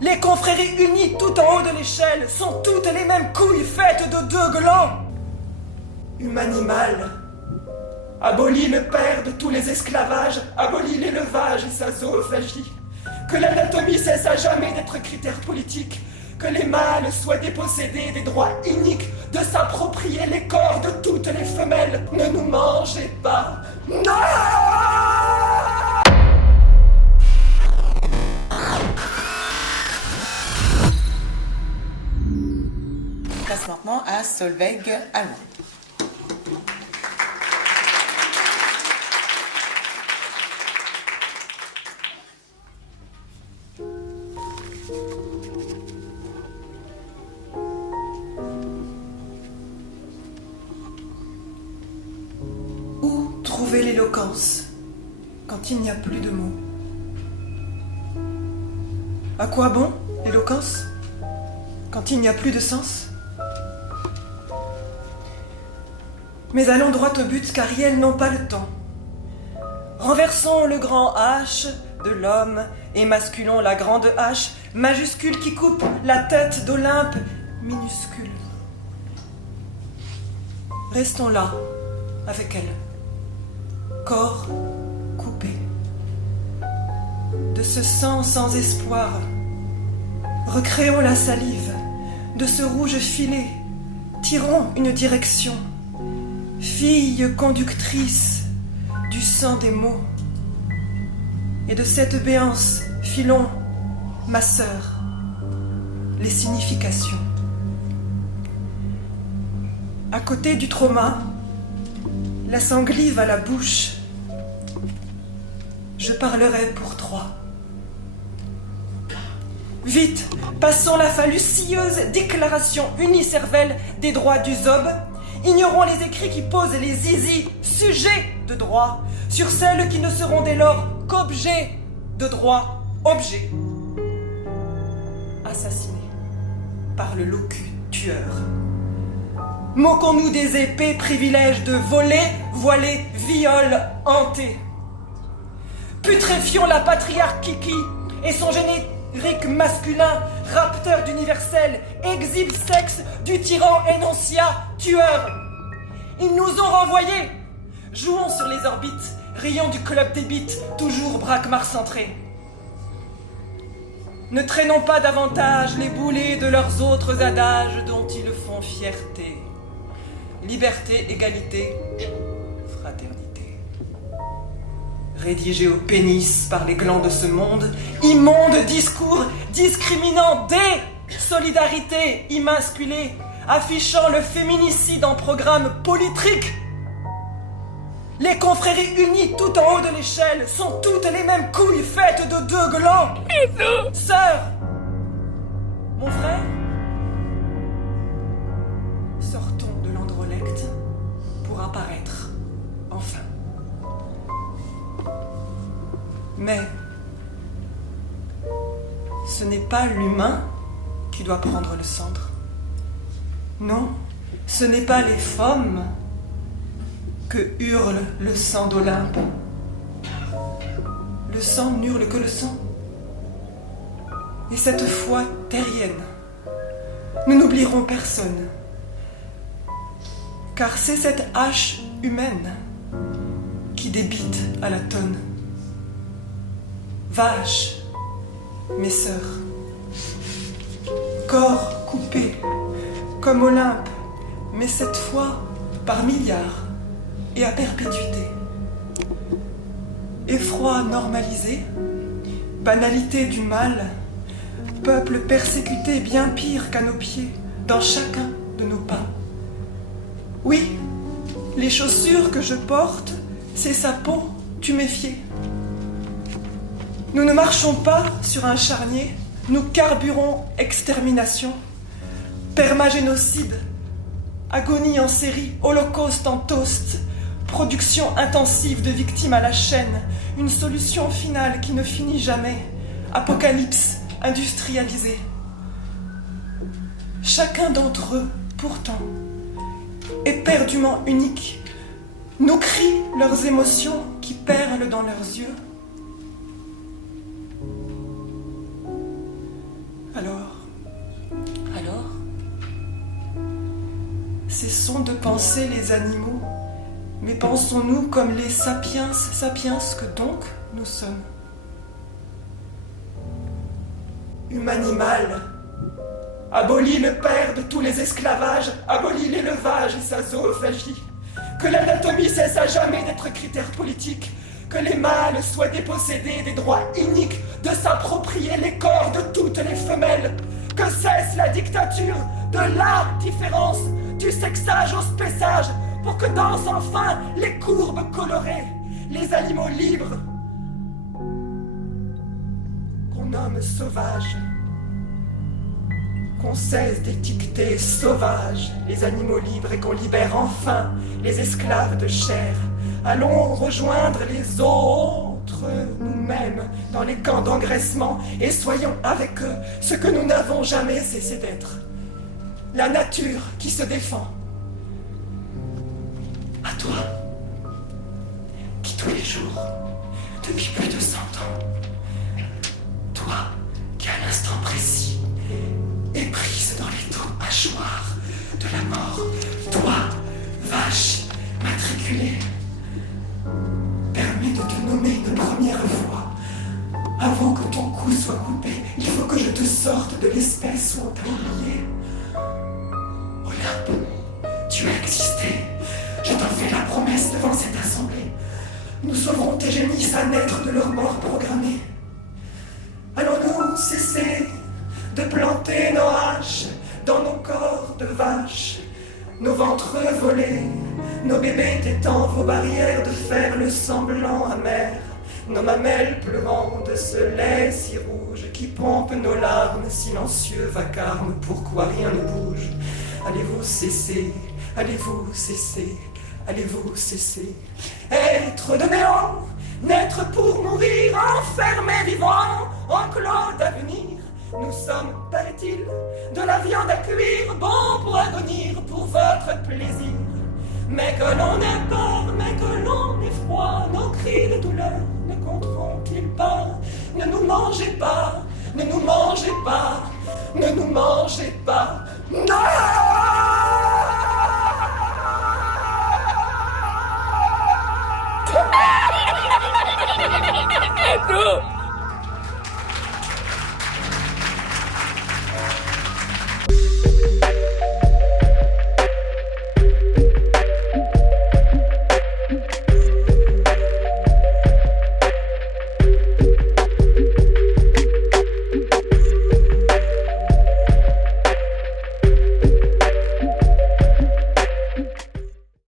Les confréries unies tout en haut de l'échelle sont toutes les mêmes couilles faites de deux glands. Humanimal. Abolis le père de tous les esclavages, abolis l'élevage et sa zoophagie. Que l'anatomie cesse à jamais d'être critère politique. Que les mâles soient dépossédés des droits iniques de s'approprier les corps de toutes les femelles. Ne nous mangez pas. Non! On passe maintenant à Solveig Allemand. Où trouver l'éloquence quand il n'y a plus de mots? À quoi bon l'éloquence quand il n'y a plus de sens? Mais allons droit au but, car elles n'ont pas le temps. Renversons le grand H de l'homme et masculons la grande H majuscule qui coupe la tête d'Olympe minuscule. Restons là, avec elle, corps coupé. De ce sang sans espoir, recréons la salive. De ce rouge filet, tirons une direction. Fille conductrice du sang des mots. Et de cette béance, filons, ma sœur, les significations. À côté du trauma, la sanglive à la bouche, je parlerai pour trois. Vite, passons la phallucieuse déclaration unicervelle des droits du zob. Ignorons les écrits qui posent les zizi, sujets de droit, sur celles qui ne seront dès lors qu'objets de droit, objets. Assassinés par le locutueur. Moquons-nous des épais privilèges de voler, voiler, viol, hanter. Putréfions la patriarche Kiki et son générique masculin, rapteur d'universel, exhibe sexe du tyran énonciat, tueur. Ils nous ont renvoyés. Jouons sur les orbites, rions du club des bites, toujours braquemar centré. Ne traînons pas davantage les boulets de leurs autres adages dont ils font fierté. Liberté, égalité, fraternité. Rédigé au pénis par les glands de ce monde, immonde discours discriminant des solidarités immasculées, affichant le féminicide en programme politique. Les confréries unies tout en haut de l'échelle sont toutes les mêmes couilles faites de deux glands. Sœur, mon frère, sortons de l'androlecte pour apparaître enfin. Mais ce n'est pas l'humain qui doit prendre le centre. Non, ce n'est pas les femmes que hurle le sang d'Olympe. Le sang n'hurle que le sang. Et cette foi terrienne, nous n'oublierons personne. Car c'est cette hache humaine qui débite à la tonne. Vache, mes sœurs, corps coupé, comme Olympe, mais cette fois par milliards et à perpétuité. Effroi normalisé, banalité du mal, peuple persécuté bien pire qu'à nos pieds, dans chacun de nos pas. Oui, les chaussures que je porte, c'est sa peau, tu méfiais. Nous ne marchons pas sur un charnier, nous carburons extermination, permagénocide, agonie en série, holocauste en toast, production intensive de victimes à la chaîne, une solution finale qui ne finit jamais, apocalypse industrialisée. Chacun d'entre eux, pourtant, éperdument unique, nous crient leurs émotions qui perlent dans leurs yeux. Alors, Alors? cessons de penser les animaux, mais pensons-nous comme les sapiens que donc nous sommes. Humanimal, abolis le père de tous les esclavages, abolis l'élevage et sa zoophagie. Que l'anatomie cesse à jamais d'être critère politique, que les mâles soient dépossédés des droits iniques de s'approprier les corps de toutes les femelles, que cesse la dictature de la différence, du sexage au spéçage, pour que dansent enfin les courbes colorées, les animaux libres, qu'on nomme sauvages. Qu'on cesse d'étiqueter sauvages les animaux libres et qu'on libère enfin les esclaves de chair. Allons rejoindre les autres, nous-mêmes, dans les camps d'engraissement et soyons avec eux ce que nous n'avons jamais cessé d'être. La nature qui se défend. À toi, qui tous les jours, depuis plus de 100 ans, toi qui à l'instant précis, est prise dans les taux hachoirs de la mort, toi, vache matriculée, permets de te nommer une première fois. Avant que ton cou soit coupé, il faut que je te sorte de l'espèce où on t'a oublié. Olympe, tu as existé. Je t'en fais la promesse devant cette assemblée. Nous sauverons tes génisses à naître de leur mort programmée. Allons-nous cesser de planter nos haches dans nos corps de vaches, nos ventres volés, nos bébés tétant vos barrières de fer, le semblant amer, nos mamelles pleurant de ce lait si rouge qui pompe nos larmes, silencieux vacarme, pourquoi rien ne bouge? Allez-vous cesser, allez-vous cesser, allez-vous cesser? Être de néant, naître pour mourir, enfermé vivant, enclos d'avenir. Nous sommes, paraît-il, de la viande à cuire, bon pour agonir, pour votre plaisir. Mais que l'on ait peur, mais que l'on ait froid, nos cris de douleur ne compteront-ils pas? Ne nous mangez pas, ne nous mangez pas, ne nous mangez pas. Non!